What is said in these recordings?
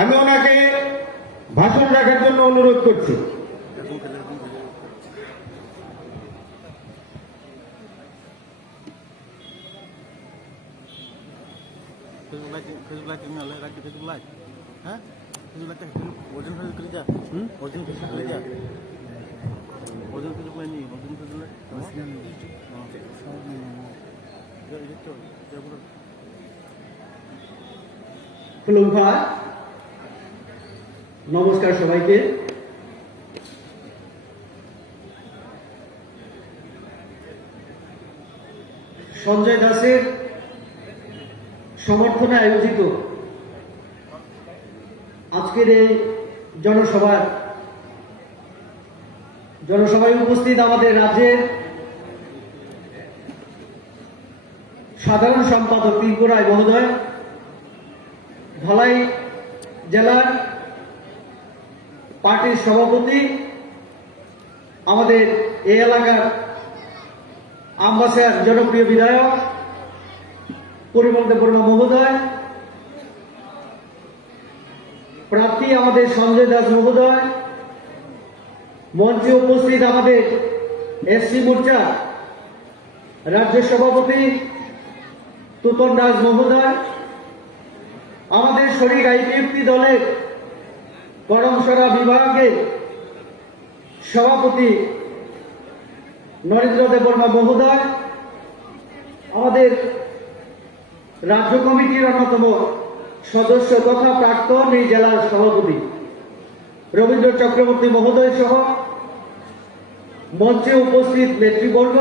আমি ওনাকে ভাষণ রাখার জন্য অনুরোধ করছি। নমস্কার সবাইকে। সঞ্জয় দাসের সমর্থনে আয়োজিত আজকের এই জনসভায় উপস্থিত আমাদের রাজ্যের সাধারণ সম্পাদক ত্রিপুরা রায় মহোদয়, ধলাই জেলার পার্টির সভাপতি, আমাদের এই এলাকার আমবাসার জনপ্রিয় বিধায়ক পরিমল দেববর্মা মহোদয়, প্রার্থী আমাদের সঞ্জয় দাস মহোদয়, মঞ্চে উপস্থিত আমাদের এসসি মোর্চা রাজ্য সভাপতি তুতন দাস মহোদয়, আমাদের শরিক আইপিএফটি দলের করমসরা বিভাগের সভাপতি নরেন্দ্র দেববর্মা মহোদয়, আমাদের রাজ্য কমিটির অন্যতম সদস্য তথা প্রাক্তন এই জেলার সভাপতি রবীন্দ্র চক্রবর্তী মহোদয় সহ মঞ্চে উপস্থিত নেতৃবর্গ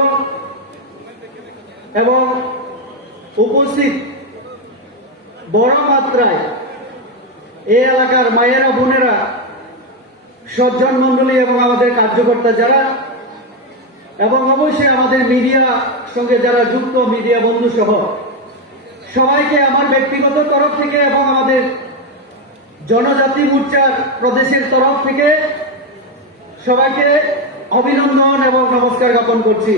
এবং উপস্থিত বড় মাত্রায় এই এলাকার মায়েরা বোনেরা, সজ্জন মন্ডলী এবং আমাদের কার্যকর্তা যারা, এবং অবশ্যই আমাদের মিডিয়া সঙ্গে যারা যুক্ত মিডিয়া বন্ধু সহ সবাইকে আমার ব্যক্তিগত তরফ থেকে এবং আমাদের জনজাতি মোর্চার প্রদেশের তরফ থেকে সবাইকে অভিনন্দন এবং নমস্কার জ্ঞাপন করছি।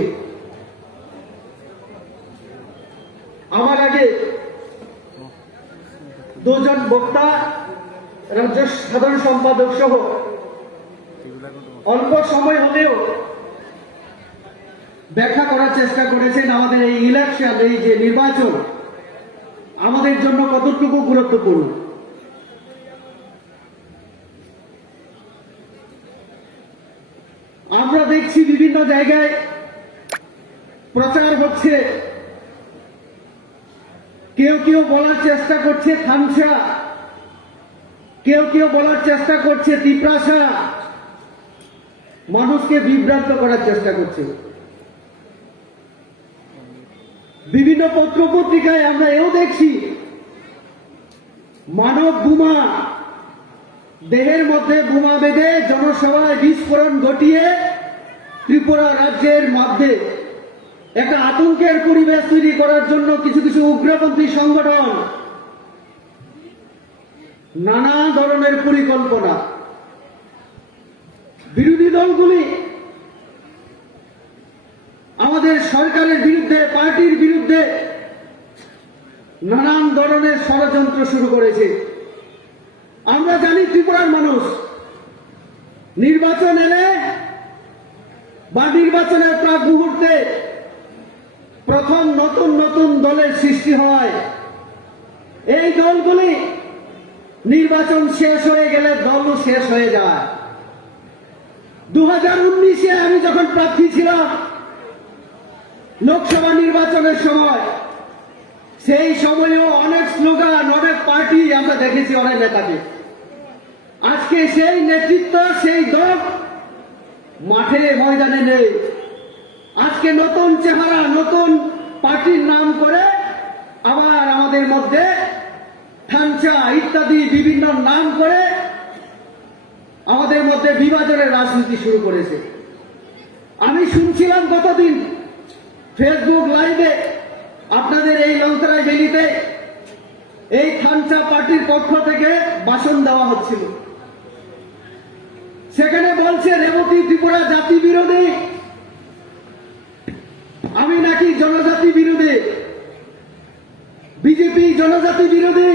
আমার আগে দুজন বক্তা রাজ্য সাধারণ সম্পাদক সহ অল্প সময় হলেও ব্যাখ্যা করার চেষ্টা করেছেন আমাদের এই ইলেকশন, এই যে নির্বাচন আমাদের জন্য কতটুকু গুরুত্বপূর্ণ। আমরা দেখছি বিভিন্ন জায়গায় প্রচার হচ্ছে, কেউ কেউ বলার চেষ্টা করছে থামসা, কেউ কেউ বলার চেষ্টা করছে তিপ্রাসা, মানুষকে বিভ্রান্ত করার চেষ্টা করছে। বিভিন্ন পত্র পত্রিকায় আমরা এও দেখছি মানব বোমা, দেহের মধ্যে বোমা বেঁধে জনসভায় বিস্ফোরণ ঘটিয়ে ত্রিপুরা রাজ্যের মধ্যে একটা আতঙ্কের পরিবেশ তৈরি করার জন্য কিছু কিছু উগ্রপন্থী সংগঠন নানা ধরনের পরিকল্পনা, বিরোধী দলগুলি আমাদের সরকারের বিরুদ্ধে, পার্টির বিরুদ্ধে নানান ধরনের ষড়যন্ত্র শুরু করেছে। আমরা জানি ত্রিপুরার মানুষ নির্বাচন এলে বা নির্বাচনের প্রাক মুহূর্তে প্রথম নতুন নতুন দলের সৃষ্টি হয়। এই দলগুলি নির্বাচন শেষ হয়ে গেলে দলও শেষ হয়ে যায়। 2019-এ আমি যখন প্রার্থী ছিলাম লোকসভা নির্বাচনের সময়, সেই সময়েও অনেক স্লোগান, অনেক পার্টি আমরা দেখেছি, অনেক নেতাকে। আজকে সেই নেতৃত্ব, সেই দল মাঠে ময়দানে নেই। আজকে নতুন চেহারা, নতুন পার্টির নাম করে আবার আমাদের মধ্যে থানচা ইত্যাদি বিভিন্ন নাম করে আমাদের মধ্যে বিভাজনের রাজনীতি শুরু করেছে। আমি শুনছিলাম গতদিন ফেসবুক লাইভে আপনাদের এই লংতরাই ভ্যালিতে এই থানচা পার্টির পক্ষ থেকে ভাষণ দেওয়া হচ্ছিল। সেখানে বলছে রেবতী ত্রিপুরা জাতি বিরোধী, আমি নাকি জনজাতি বিরোধী, বিজেপি জনজাতি বিরোধী।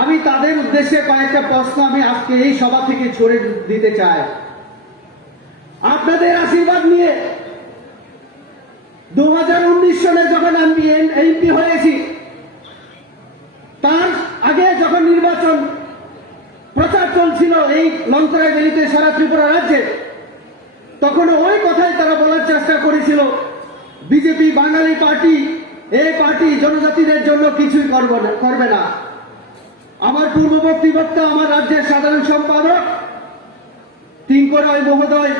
আমি তাদের উদ্দেশ্যে কয়েকটা প্রশ্ন আমি আজকে এই সভা থেকে ছড়ে দিতে চাই। আপনাদের আশীর্বাদ নিয়ে 2019 সালে যখন আমি এমপি হয়েছি, তার আগে যখন নির্বাচন প্রচার চলছিল এই লঙ্কায় বেরিতে সারা ত্রিপুরা রাজ্যে, তখন ওই কথাই তারা বলার চেষ্টা করেছিল, বিজেপি বাঙালি পার্টি, এই পার্টি জনজাতিদের জন্য কিছুই করবে না। আমার পূর্ববর্তী বক্তা, আমার রাজ্যের সাধারণ সম্পাদক তিনকড়াই মহোদয়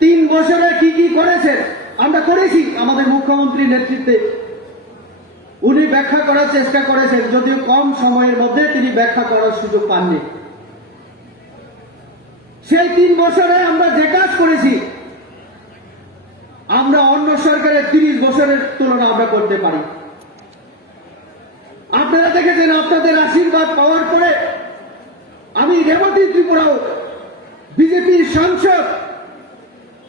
3 বছরে কি কি করেছেন আমরা করেছি আমাদের মুখ্যমন্ত্রীর নেতৃত্বে, উনি ব্যাখ্যা করার চেষ্টা করেছেন, যদিও কম সময়ের মধ্যে তিনি ব্যাখ্যা করার সুযোগ পাননি। সেই 3 বছরে আমরা যে কাজ করেছি, আমরা অন্য সরকারের 30 বছরের তুলনা আমরা করতে পারি। আপনারা দেখেছেন, আপনাদের আশীর্বাদ পাওয়ার পরে আমি রেবতী ত্রিপুরাও বিজেপির সাংসদ,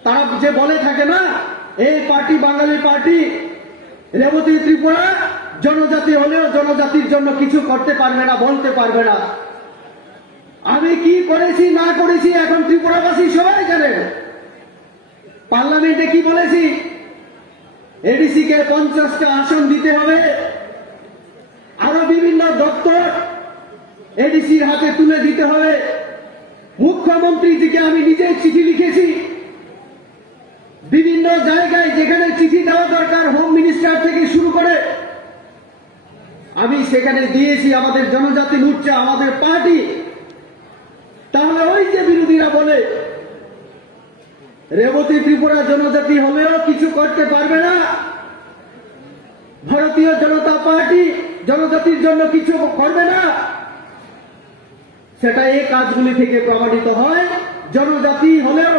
তারা যে বলে থাকে না এই পার্টি বাঙালি পার্টি, রেবতী ত্রিপুরা জনজাতি হলেও জনজাতির জন্য কিছু করতে পারবে না, বলতে পারবে না। আমি কি করেছি না করেছি এখন ত্রিপুরাবাসী সবাই জানেন। পার্লামেন্টে কি বলেছি, এডিসি কে 50টা আসন দিতে হবে, আরো বিভিন্ন দপ্তর এডিসির হাতে তুলে দিতে হবে। মুখ্যমন্ত্রীজিকে আমি নিজে চিঠি লিখেছি, বিভিন্ন জায়গায় যেখানে চিঠি দেওয়া দরকার, হোম মিনিস্টার থেকে শুরু করে আমি সেখানে দিয়েছি। আমাদের জনজাতি মোর্চা, আমাদের পার্টি। তাহলে ওই যে বিরোধীরা বলে রেবতী ত্রিপুরা জনজাতি হলেও কিছু করতে পারবে না, ভারতীয় জনতা পার্টি জনজাতির জন্য কিছু করবে না, সেটা এই কাজগুলি থেকে প্রমাণিত হয়। জনজাতি হলেও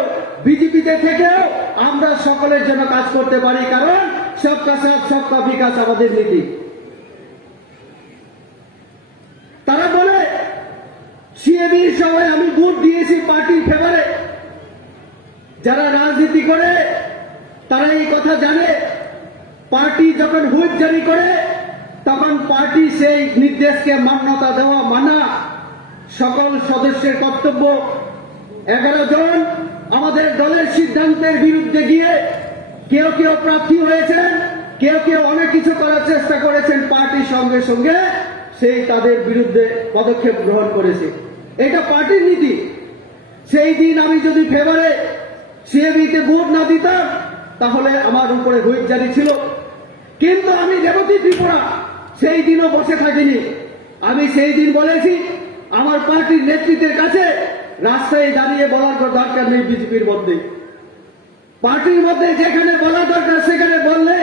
বিজেপিতে থেকেও আমরা সকলের জন্য কাজ করতে পারি, কারণ সবকা সাথ সবকা বিকাশ আমাদের নীতি। তারা বলে সিএবির সময় আমি ভোট দিয়েছি পার্টির ফেভারে। যারা রাজনীতি করে তারা এই কথা জানে, পার্টি যখন হুইপ জারি করে তখন পার্টি সেই নির্দেশকে মান্যতা দেওয়া, মানা সকল সদস্যের কর্তব্য। 11 জন আমাদের দলের সিদ্ধান্তের বিরুদ্ধে গিয়ে কেউ কেউ প্রার্থী হয়েছেন, কেউ কেউ অনেক কিছু করার চেষ্টা করেছেন, পার্টির সঙ্গে সঙ্গে সেই তাদের বিরুদ্ধে পদক্ষেপ গ্রহণ করেছে। এটা পার্টির নীতি। সেই দিন আমি যদি ফেভারে সিএবিতে ভোট না দিতাম তাহলে আমার উপরে হুইপ জারি ছিল, কিন্তু আমি রেবতী ত্রিপুরা সেই দিনও বসে থাকিনি। আমি সেই দিন বলেছি আমার পার্টির নেতৃত্বের কাছে, রাস্তায় দাঁড়িয়ে বলার দরকার নেই বিজেপির মধ্যে, পার্টির মধ্যে যেখানে বলা দরকার সেখানে বললে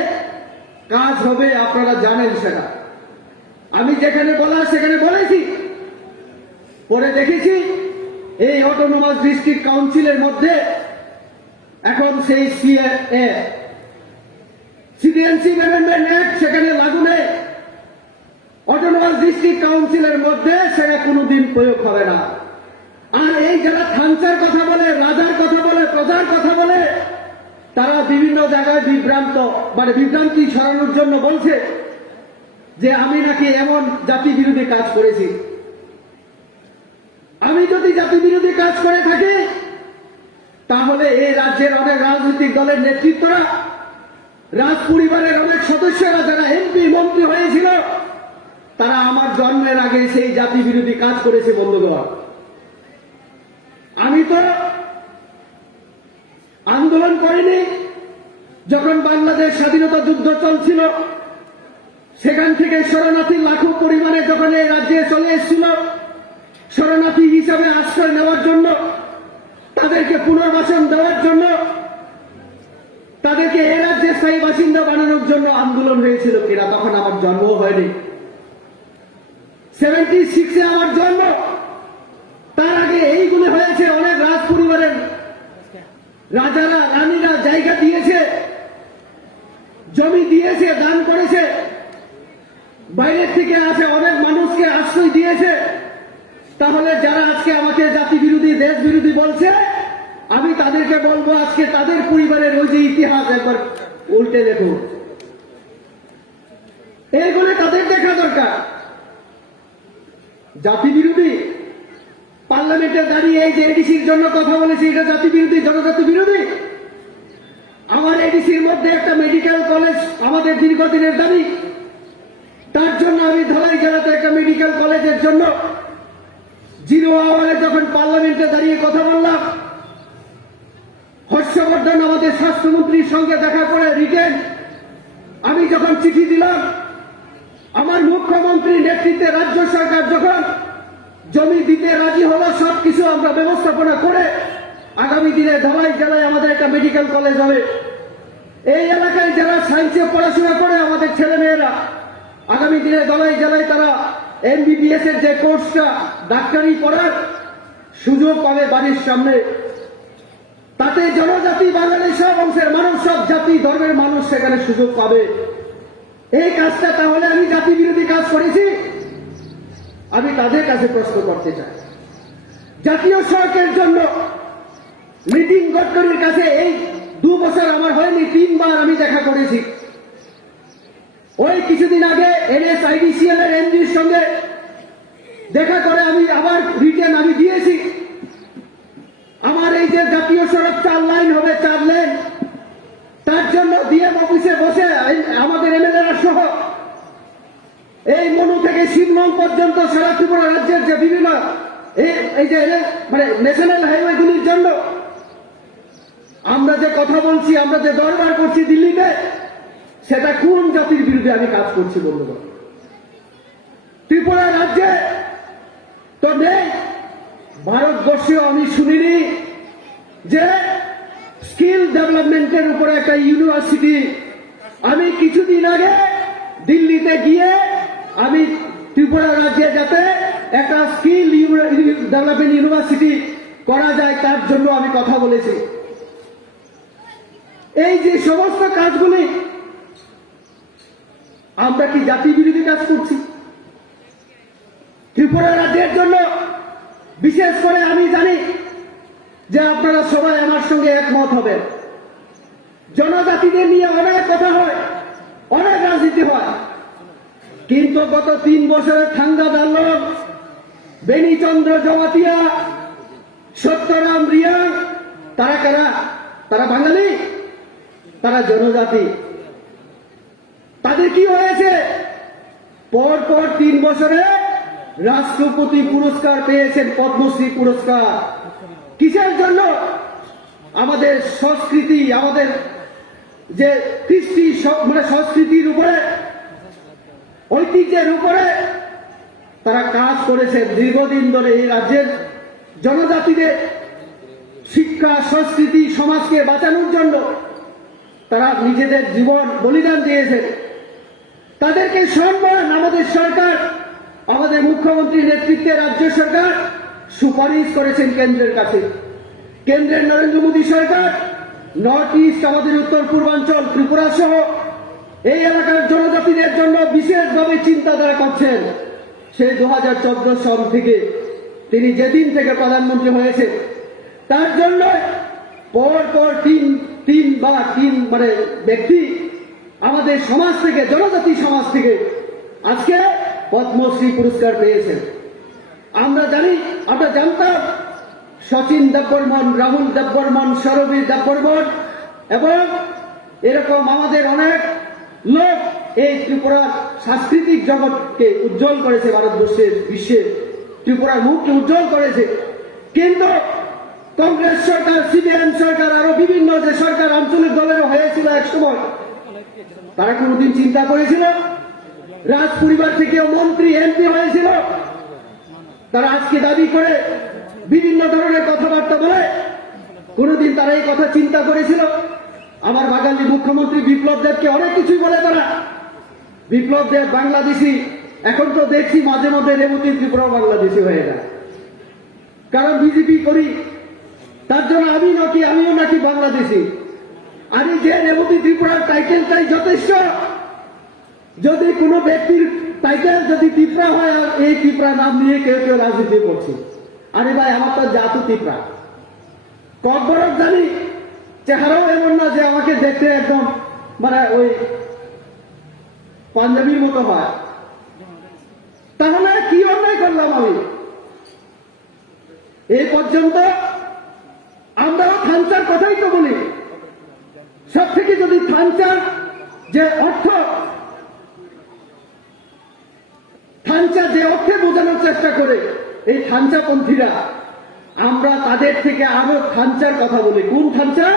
কাজ হবে, আপনারা জানেন সেটা। আমি যেখানে বলা সেখানে বলেছি। পরে দেখেছি এই অটোনোমাস ডিস্ট্রিক্ট কাউন্সিলের মধ্যে এখন সেই সিএএ সিটিজেনশিপ অ্যামেন্ডমেন্ট অ্যাক্ট সেখানে লাগু নেই। অটোনোমাস ডিস্ট্রিক্ট কাউন্সিলের মধ্যে সেটা কোনোদিন প্রয়োগ হবে না। আর এই যারা থানসার কথা বলে, রাজার কথা বলে, প্রজার কথা বলে, তারা বিভিন্ন জায়গায় বিভ্রান্তি ছড়ানোর জন্য বলছে যে আমি নাকি এমন জাতি বিরোধী কাজ করেছি। আমি যদি জাতি বিরোধী কাজ করে থাকি তাহলে এই রাজ্যের অনেক রাজনৈতিক দলের নেতৃত্বরা, রাজ পরিবারের অনেক সদস্যরা যারা এমপি মন্ত্রী হয়েছিল, তারা আমার জন্মের আগে সেই জাতি বিরোধী কাজ করেছে। বন্ধুগণ, আমি তো আন্দোলন করিনি। যখন বাংলাদেশ স্বাধীনতা যুদ্ধ চলছিল, সেখান থেকে শরণার্থী লাখো পরিমাণে যখন এই রাজ্যে চলে এসেছিল, শরণার্থী হিসাবে আশ্রয় নেওয়ার জন্য, তাদেরকে পুনর্বাসন দেওয়ার জন্য, তাদেরকে এ রাজ্যে স্থায়ী বাসিন্দা বানানোর জন্য আন্দোলন হয়েছিল কিনা, তখন আমার জন্ম হয়নি। 76-এ আমার জন্ম, তার আগে এইগুলো হয়েছে। অনেক রাজ পরিবারের রাজারা রানীরা জায়গা দিয়েছে, জমি দিয়েছে, দান করেছে, বাইরের থেকে আসে অনেক মানুষকে আশ্রয় দিয়েছে। তাহলে যারা আজকে আমাকে জাতি বিরোধী, দেশ বিরোধী বলছে, আমি তাদেরকে বলবো আজকে তাদের পরিবারের ওই যে ইতিহাস একবার উল্টে দেখুন। এইগুলো তাদের দেখা দরকার। জাতি বিরোধী? পার্লামেন্টে দাঁড়িয়ে এই যে এডিসির জন্য কথা বলেছি, এটা জাতি বিরোধী, জনজাতি বিরোধী? আমার এডিসির মধ্যে একটা মেডিকেল কলেজ আমাদের দীর্ঘদিনের দাবি, তার জন্য আমি ধলাই জেলাতে একটা মেডিকেল কলেজের জন্য জিরো আওয়ারে যখন পার্লামেন্টে দাঁড়িয়ে কথা বললাম, হর্ষবর্ধন আমাদের স্বাস্থ্যমন্ত্রীর সঙ্গে দেখা করে রিটেন আমি যখন চিঠি দিলাম, আমার মুখ্যমন্ত্রীর নেতৃত্বে রাজ্য সরকার যখন জমি দিতে রাজি হলো, সবকিছু আমরা ব্যবস্থাপনা করে আগামী দিনে ধলাই জেলায় আমাদের একটা মেডিকেল কলেজ হবে। এই এলাকায় যারা সায়েন্সে পড়াশোনা করে আমাদের ছেলেমেয়েরা আগামী দিনে ধলাই জেলায় তারা এমবিবিএস এর যে কোর্সটা ডাক্তারি পড়ার সুযোগ পাবে বাড়ির সামনে। তাতে জনজাতি, বাঙালি, সব অংশের মানুষ, সব জাতি ধর্মের মানুষ সেখানে সুযোগ পাবে। এই কাজটা তাহলে আমি জাতি বিরোধী কাজ করেছি? আমি তাদের কাছে প্রশ্ন করতে চাই। জাতীয় সড়কের জন্য নীতিন গডকরির কাছে এই 2 বছর আমার হয়নি, 3 বার আমি দেখা করেছি। ওই কিছুদিন আগে NSIDCL এর এমডির সঙ্গে দেখা করে আমি আবার রিটেন আমি দিয়েছি। আমার এই যে জাতীয় সড়ক 4 লাইন হবে, 4 লেন, তার জন্য ডিএম অফিসে বসে আমাদের এমএলএরা সহ এই মনু থেকে শিবলং পর্যন্ত সারা ত্রিপুরা রাজ্যের যে বিভিন্ন এই যে মানে ন্যাশনাল হাইওয়েগুলির জন্য আমরা যে কথা বলছি, আমরা যে দরবার করছি দিল্লিতে, সেটা কোন জাতির বিরুদ্ধে আমি কাজ করছি বন্ধুগণ? ত্রিপুরা রাজ্যে তো নেই। ভারতবর্ষেও আমি শুনিনি যে স্কিল ডেভেলপমেন্টের উপরে একটা ইউনিভার্সিটি। আমি কিছুদিন আগে দিল্লিতে গিয়ে আমি ত্রিপুরা রাজ্যে যাতে একটা স্কিল ডেভেলপমেন্ট ইউনিভার্সিটি করা যায় তার জন্য আমি কথা বলেছি। এই যে সমস্ত কাজগুলি আমরা কি জাতি বিরোধী কাজ করছি? ত্রিপুরা রাজ্যের জন্য বিশেষ করে আমি জানি যে আপনারা সবাই আমার সঙ্গে একমত হবেন। জনজাতিদের নিয়ে অনেক কথা হয়, অনেক রাজনীতি হয়, কিন্তু গত 3 বছরের ঠান্ডা দাল্লভ, বেনিচন্দ্র জমাতিয়া, সত্যরাম রিয়া, তারা কারা? তারা বাঙালি, তারা জনজাতি। তাদের কি হয়েছে? পরপর 3 বছরে রাষ্ট্রপতি পুরস্কার পেয়েছেন, পদ্মশ্রী পুরস্কার। কিসের জন্য? আমাদের সংস্কৃতি, আমাদের যে কৃষ্টি মানে সংস্কৃতির উপরে, ঐতিহ্যের উপরে তারা কাজ করেছেন দীর্ঘদিন ধরে। এই রাজ্যের জনজাতিদের শিক্ষা, সংস্কৃতি, সমাজকে বাঁচানোর জন্য তারা নিজেদের জীবন বলিদান দিয়েছেন। তাদেরকে সম্মান আমাদের সরকার, আমাদের মুখ্যমন্ত্রীর নেতৃত্বে রাজ্য সরকার সুপারিশ করেছেন কেন্দ্রের কাছে। কেন্দ্রের নরেন্দ্র মোদী সরকার নর্থ ইস্ট, আমাদের উত্তর পূর্বাঞ্চল, ত্রিপুরা সহ এই এলাকার জনজাতিদের জন্য বিশেষভাবে চিন্তাধারা করছেন। সেই 2014 সাল থেকে তিনি যেদিন থেকে প্রধানমন্ত্রী হয়েছে, তার জন্য পরপর তিন মানে ব্যক্তি আমাদের সমাজ থেকে, জনজাতি সমাজ থেকে আজকে পদ্মশ্রী পুরস্কার পেয়েছেন। আমরা জানি, আমরা জানতাম শচীন দেববর্মন, রাহুল দেববর্মন, সৌরভী দেববর্মন এবং এরকম আমাদের অনেক লোক এই ত্রিপুরার সাংস্কৃতিক জগৎকে উজ্জ্বল করেছে, ভারতবর্ষের, বিশ্বের ত্রিপুরার মুখকে উজ্জ্বল করেছে। কিন্তু কংগ্রেস সরকার, সিপিএম সরকার, আরো বিভিন্ন যে সরকার আঞ্চলিক দলেরও হয়েছিল এক সময়, তারা কোনদিন চিন্তা করেছিল? রাজ পরিবার থেকেও মন্ত্রী, এমপি হয়েছিল, তারা আজকে দাবি করে বিভিন্ন ধরনের কথাবার্তা বলে, কোনদিন তারা এই কথা চিন্তা করেছিল? আমার বাঙালি মুখ্যমন্ত্রী বিপ্লব দেবকে অনেক কিছুই বলে তারা। বিপ্লব দেব বাংলাদেশি, এখন তো দেখছি মাঝে মধ্যে রেবতী ত্রিপুরা বাংলাদেশি হয়ে যায়, কারণ বিজেপি করি, তার জন্য আমিও নাকি বাংলাদেশি। আমি যে রেবতী ত্রিপুরার টাইটেলটাই যথেষ্ট। যদি কোনো ব্যক্তির টাইটেল যদি ত্রিপুরা হয়, আর এই ত্রিপুরা নাম নিয়ে কেউ কেউ রাজনীতি করছে, আরে ভাই আমার তো জাত ত্রিপুরা, ককবরক জানি, চেহারাও এমন না যে আমাকে দেখতে একদম মানে ওই পাঞ্জাবির মতো হয়। তাহলে কি অন্যায় করলাম আমি? এই পর্যন্ত আমরাও থানচার কথাই তো বলি। সব থেকে যদি থানচার যে অর্থ, থানচা যে অর্থে বোঝানোর চেষ্টা করে এই থানচাপন্থীরা, আমরা তাদের থেকে আরো থানচার কথা বলি। কোন থানচা?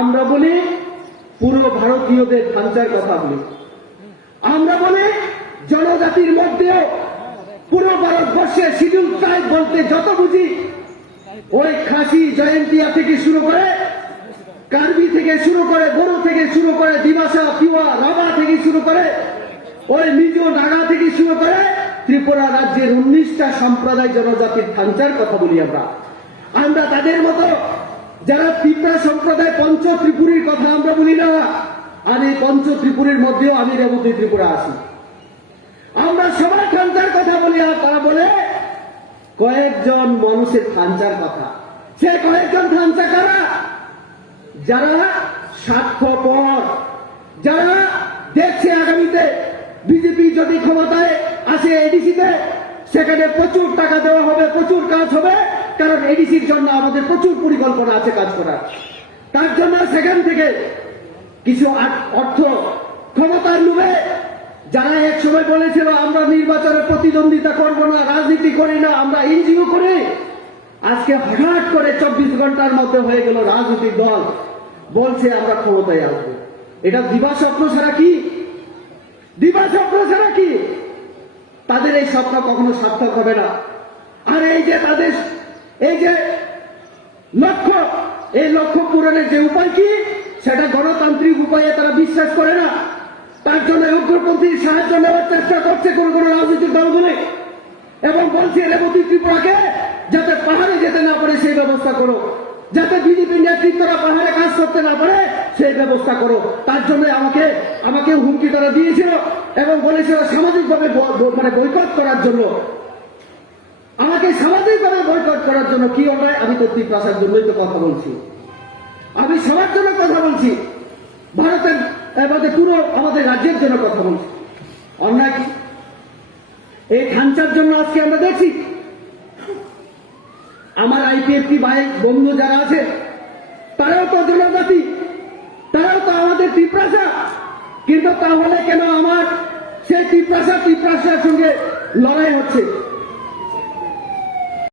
আমরা বলি পূর্ব ভারতীয়দের থানচার কথা বলি। আমরা বলি জনজাতির মধ্যেও পূর্ব ভারতবর্ষে শিডিউল ট্রাইব বলতে যত বুঝি ওই খাসি জয়ন্তিয়া থেকে শুরু করে, কার্বি থেকে শুরু করে, বড়ো থেকে শুরু করে, দিবাসা, তিওয়া, রাভা থেকে শুরু করে, ওই মিজো, নাগা থেকে শুরু করে ত্রিপুরা রাজ্যের 19টা সম্প্রদায় জনজাতির থানচার কথা বলি আমরা। আমরা তাদের মতো যারা ত্রিপুরা সম্প্রদায় পঞ্চ ত্রিপুরীর কথা আমরা বলি না। আর এই পঞ্চ ত্রিপুরীর মধ্যেও আমি রেবতী ত্রিপুরা আছি। আমরা সবাই থানচার কথা বলি, আর তারা বলে কয়েকজন মানুষের থানচার কথা। সে কয়েকজন থানচা কারা? যারা স্বার্থপর, যারা দেখছে আগামীতে বিজেপি যদি ক্ষমতায় আসে এডিসিতে, সেখানে প্রচুর টাকা দেওয়া হবে, প্রচুর কাজ হবে, কারণ এডিসির জন্য আমাদের প্রচুর পরিকল্পনা আছে কাজ করার। তার জন্য সেখান থেকে কিছু অর্থ ক্ষমতার লোভে, যারা এক সময় বলেছিল আমরা নির্বাচনে প্রতিদ্বন্দ্বিতা করব না, রাজনীতি করি না, আমরা এনজিও করি, আজকে হঠাৎ করে 24 ঘন্টার মধ্যে হয়ে গেল রাজনৈতিক দল, বলছে আমরা ক্ষমতায় আসবো। এটা দিবা স্বপ্ন ছাড়া কি? দিবা স্বপ্ন ছাড়া কি? তাদের এই স্বপ্ন কখনো সার্থক হবে না। আর এই যে তাদের এই যে লক্ষ্য, এই লক্ষ্য পূরণের যে উপায় কি, সেটা গণতান্ত্রিক উপায়ে তারা বিশ্বাস করে না। তার জন্য উগ্রপন্থীর সাহায্য নেওয়ার চেষ্টা করছে কোন কোন রাজনৈতিক দলগুলি, এবং বলছে রেবতী ত্রিপুরাকে যাতে পাহাড়ে যেতে না পারে সেই ব্যবস্থা করো, যাতে বিজেপি নেতৃত্বরা পাহাড়ে কাজ করতে না পারে সেই ব্যবস্থা করো। তার জন্য আমাকে হুমকি তারা দিয়েছিল এবং বলেছিল সামাজিকভাবে মানে বয়কট করার জন্য, আমাকে সামাজিকভাবে বয়কট করার জন্য। কি অন্যায়? আমি তো ত্রিপ্রাসার জন্যই তো কথা বলছি, আমি সবার জন্য কথা বলছি, ভারতের আমাদের পুরো আমাদের রাজ্যের জন্য কথা বলছি। অন্যায় কি? এই থানচার জন্য আজকে আমরা দেখছি আমার আইপিএফটি ভাই বন্ধু যারা আছে, তারাও তো জনজাতি, তারাও তো আমাদের ত্রিপ্রাসা, কিন্তু তাহলে কেন আমার সেই ত্রিপ্রাসার সঙ্গে লড়াই হচ্ছে?